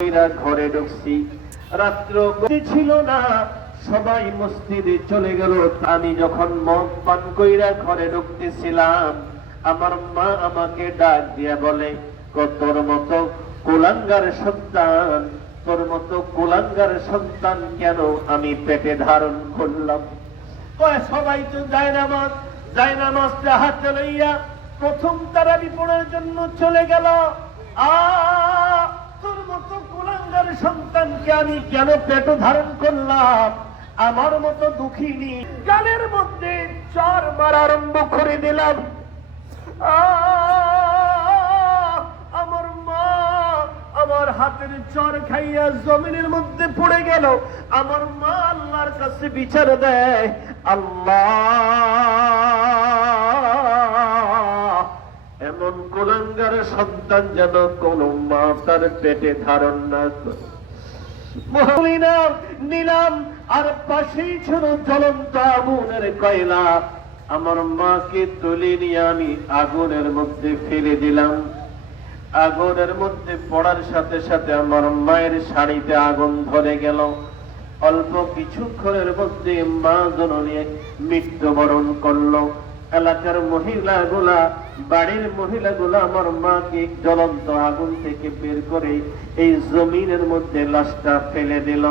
ঘরে ঢুকছি, রাত্র ছিল না, সবাই মসজিদে চলে গেল। আমি যখন মদ পান কইরা ঘরে ঢুকতেছিলাম, আমার মা আমাকে ডাক দিয়া বলে, তোর মতো কুলাঙ্গার সন্তান, তোর মতো কুলাঙ্গার সন্তান কেন আমি পেটে ধারণ করলাম? সবাই তো জায়নামাজটা হাতে লইয়া প্রথম তারাবি পড়ার জন্য চলে গেল। তোর মতো কুলাঙ্গার সন্তানকে আমি কেন পেট ধারণ করলাম? আমার মতো দুঃখিনী গালের মধ্যে চর মারা আরম্ভ করে দিলাম। আমার মা আমার হাতের চর খাইয়া জমিনের মধ্যে পড়ে গেল। আমার মা আল্লাহর কাছে বিচার দেয়, আল্লাহ, এমন কুলাঙ্গার সন্তান যেন কোন মা তার পেটে ধারণ না করে। নিলাম, আর পাশেই ছিল জ্বলন্ত আগুনের কয়লা। আমার মাকে তুলে নিয়ে আমি আগুনের মধ্যে ফেলে দিলাম। আগুনের মধ্যে পড়ার সাথে সাথে আমার মায়ের শাড়িতে আগুন ধরে গেল। অল্প কিছুক্ষণের মধ্যে মা জননী মৃত্যুবরণ করলো। এলাকার মহিলাগুলা, বাড়ির মহিলাগুলা আমার মাকে জ্বলন্ত আগুন থেকে বের করে এই জমিনের মধ্যে লাশটা ফেলে দিল।